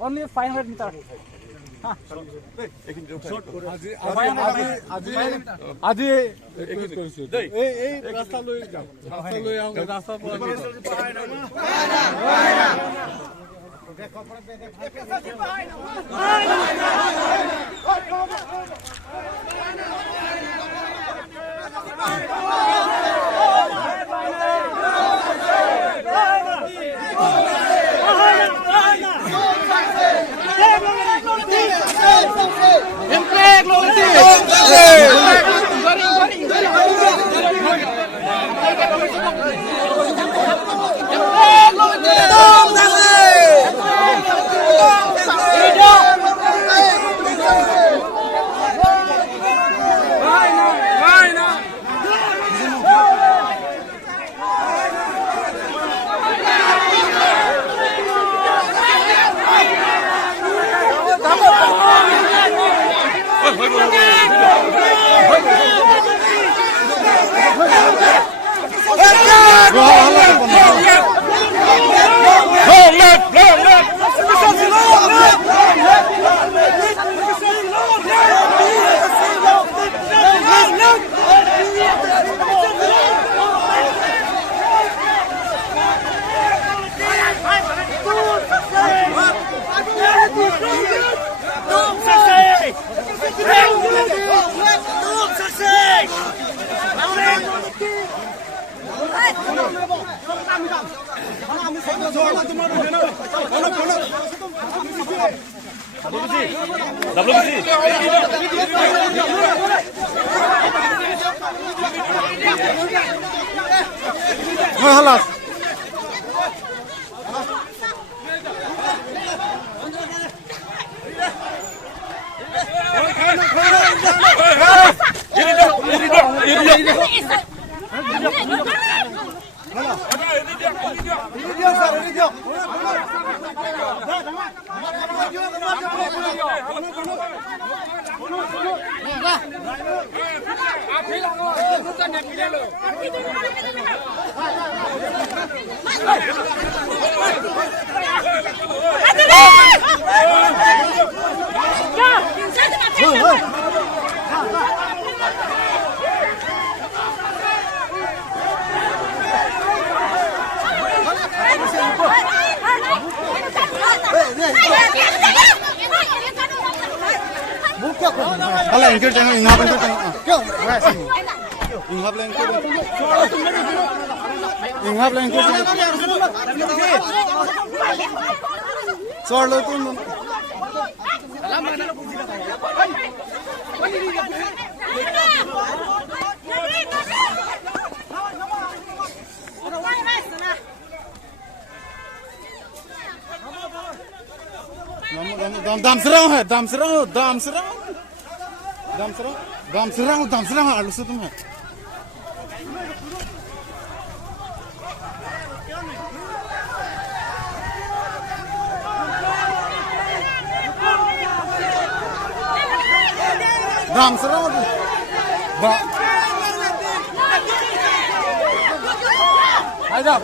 Only 500 meters. আজি এই ৰাস্তা লৈ যাম ৰাস্তা damsrang alusu तुम है damsrang ba आजा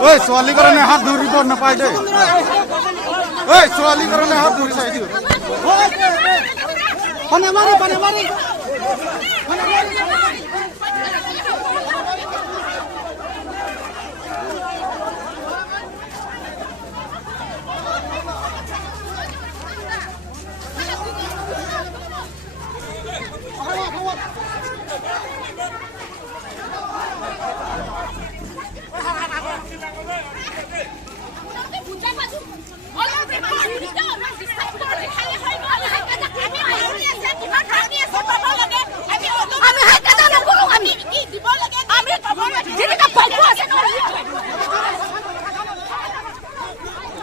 ओए सवाली करने हाथ दूरी पर न पाए दे ओए सवाली करने हाथ दूरी से दियो पने मारी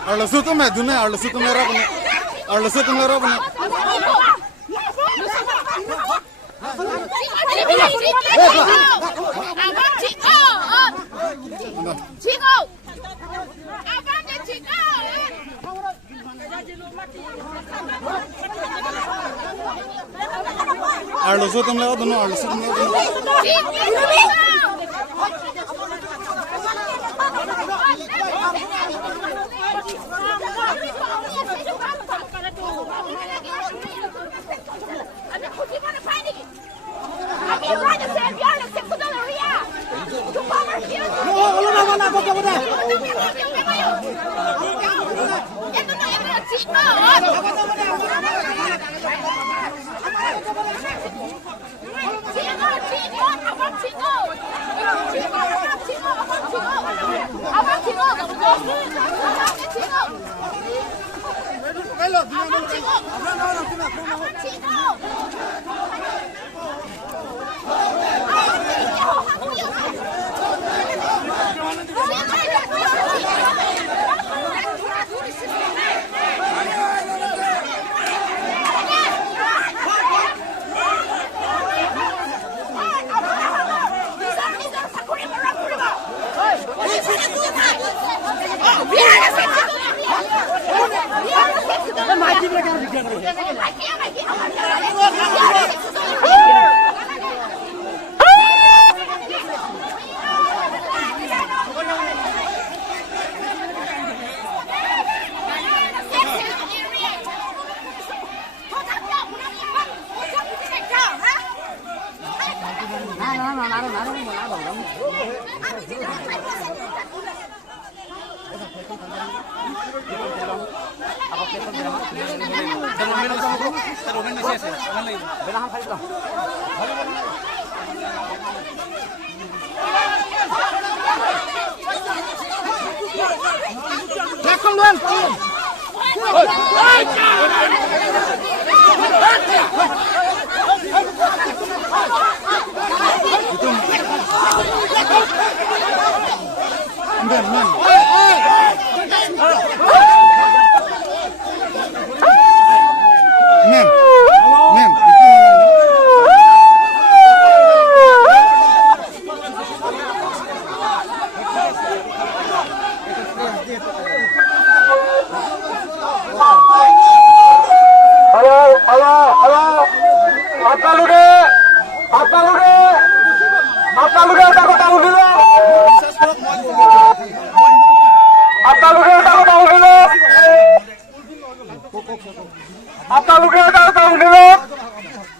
Arlosu tu me dune arlosu tu mera bune arlosu tu mera bune Arloso tum lewat dono Arloso tum lewat dono.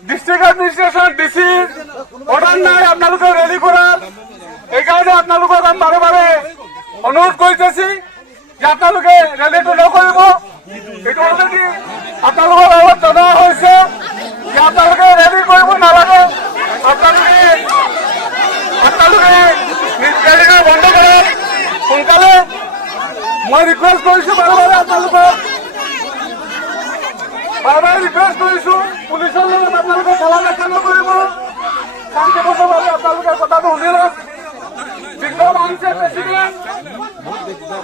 District administration DC order নাই আপনাদের রেলি করার। এই কারণে আপনাদের আমি বারে বারে অনুরোধ করতেছি যে আপনাদেরকে রেলিটো নকরিব। এটা অলরেডি আপনাদের আগত জনোৱা হৈছে যে আপনাদেৰকে ৰেলি কৰব নালাগে। আপনাদেৰকে ৰেলিটো বন্ধ কৰক সোনকালে। মই ৰিকুয়েস্ট কৰিছো বাৰে বাৰে আপোনালোকক বাৰে ৰিকুয়েস্ট কৰিছো পুলিচৰ লগত আপোনালোকে খেলা দেখা নকৰিব। শান্তিপূৰ্ণভাৱে আপোনালোকে কথাটো শুনি লওক। বিক্রম আনছে প্রেসিডেন্ট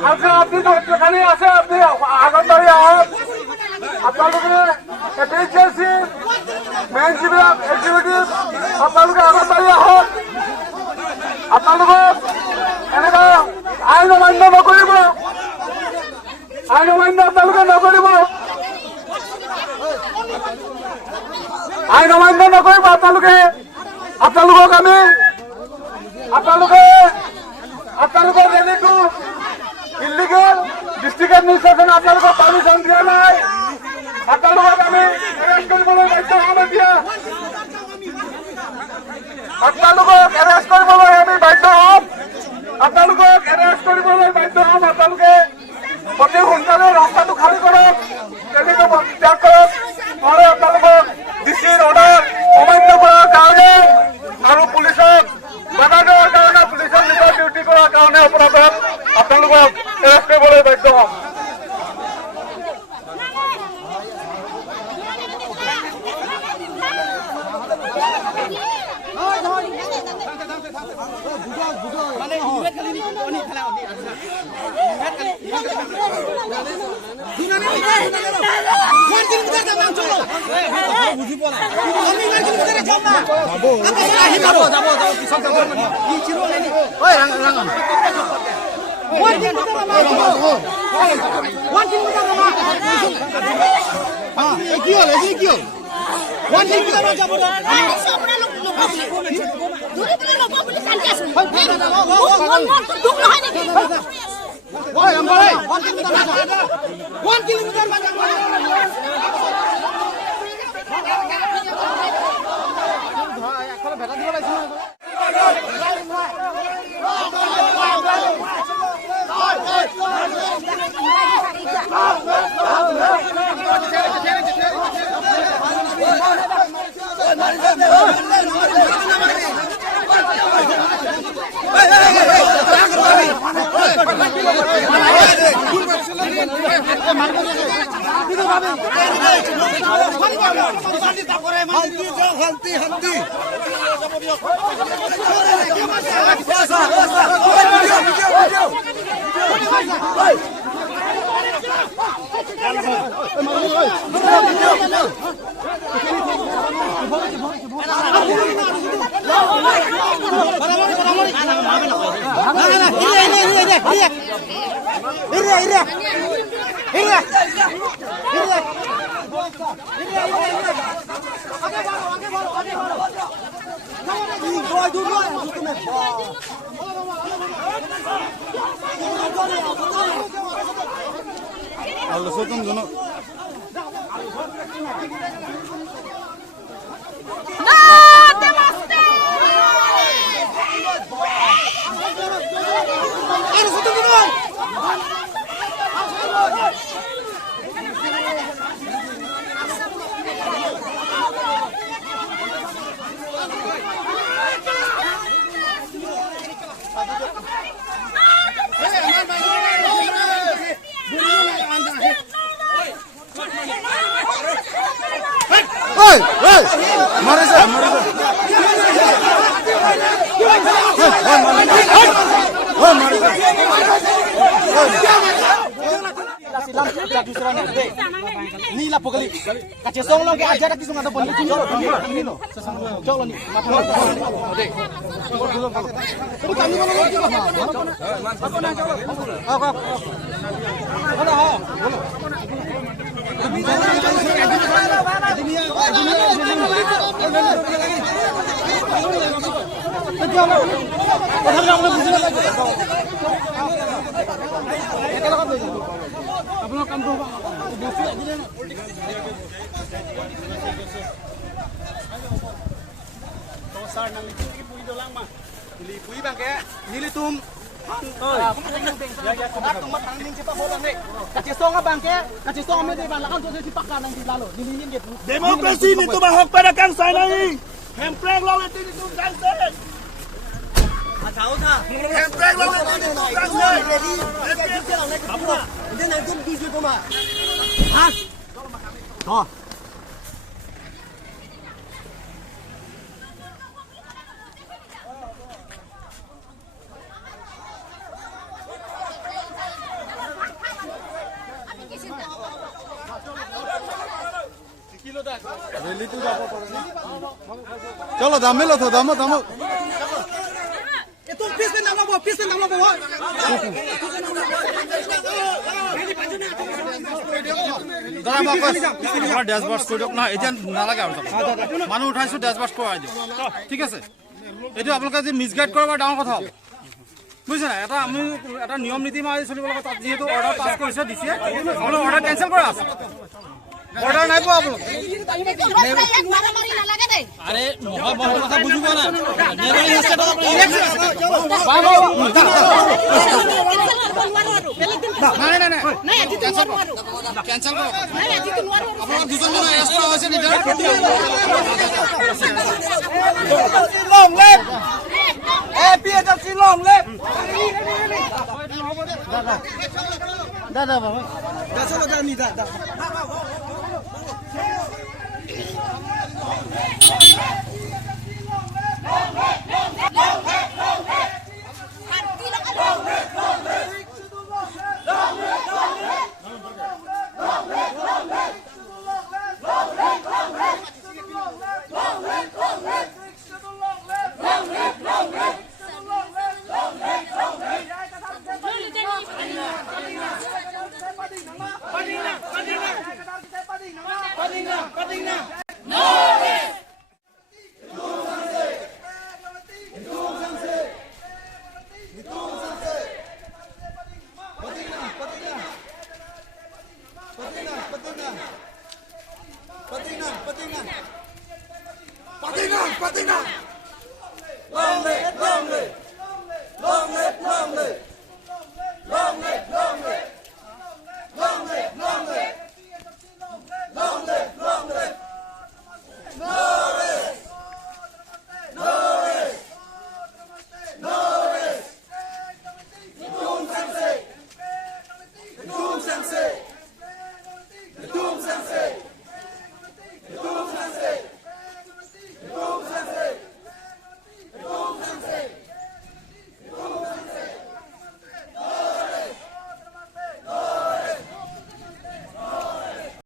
আজকে আপনি যেখানে আছে আপনি আগত দাঁড়িয়ে আহত। আপনাদেরকে এপিএইচসি মেইন যিবিলাক এক্সিকিউটিভ আপোনালোকে আগত দাঁড়িয়ে আহত। আপোনালোকক এনেকুৱা আইন অমান্য নকৰিব। আইন অমান্য আপোনালোকে নকৰিব। আইন অমান্য নকৰিব আপোনালোকে। আপোনালোকক আমি আপোনালোকৰ ৰেলীটো ইলিগেল। ডিস্ট্ৰিক্ট এডমিনিস্ট্ৰেশন আপোনালোকক পাৰমিশন দিয়া নাই। আপোনালোকক আমি এৰেষ্ট কৰিবলৈ বাধ্য হ'ম। এতিয়া আপোনালোকক এৰেষ্ট কৰিবলৈ আমি বাধ্য হ'ম। আপোনালোকক এৰেষ্ট কৰিবলৈ বাধ্য হ'ম। আপোনালোকে অতি সোনকালে ৰাস্তাটো খালী কৰক, ৰেলীটো ত্যাগ কৰক। নহ'লে আপোনালোকক ডিচিৰ অৰ্ডাৰ অমান্য কৰাৰ কাৰণে আৰু পুলিচক বাধা দেওয়াৰ কাৰণে পুলিশেৰ নিজৰ ডিউটি কৰাৰ কাৰণে অপৰাধক আপনাদেৰ এৰেস্ট কৰবলে বাধ্য হম। কি হল? 1 কিলোমিটাৰ যাব দে Nila pogali. Kace song long ke aja kisung ada pon ni lo. Cholo ni. আপোনাক কাম কৰিব বসি দিলে না তো স্যার নালি কি পুই দলাং মা li pui bang ke nili tum tum thang ning cepa bolang deh kaci song bang ke kaci song me de bang lakan so si pakar nang di lalu nili ning gitu demokrasi itu bahok pada kansai nai hempreng law itu kansai Tahu tak? Hempreng law itu kansai apa ini nanti tujuh koma ah oh चलो दामे लो तो दामो दामो itu pis kan nama bawa दादा वापस আমার dashboard studio না এটা নালাগে আৰু মানুহ উঠাইছো ড্যাশবোৰ্ড কৰাই দিও ঠিক আছে এটো আপোনালোকে যে মিসগাইড কৰাৰ ডাঙৰ কথা হ'ব বুজিছে না এটা আমি এটা নিয়ম নীতি মাৰি চলিব লাগে তাত যেহেতু অৰ্ডাৰ পাস কৰিছে দিছে আপোনালোকে অৰ্ডাৰ কেনসেল কৰা আছে অৰ্ডাৰ নাই পোৱা আপোনালোকে আৰে মই বহুত কথা বুজিব না নেভাৰি আছে তো নাই নাই নাই নাই আজি তো নোৱাৰো কেনসেল কৰক নাই আজি তো নোৱাৰো আপোনালোক দুজন মান এক্সট্ৰা হৈছে নি long left APSC long left দাদা বাবা চলো দানি দাদা Padina. Patina! Lonely!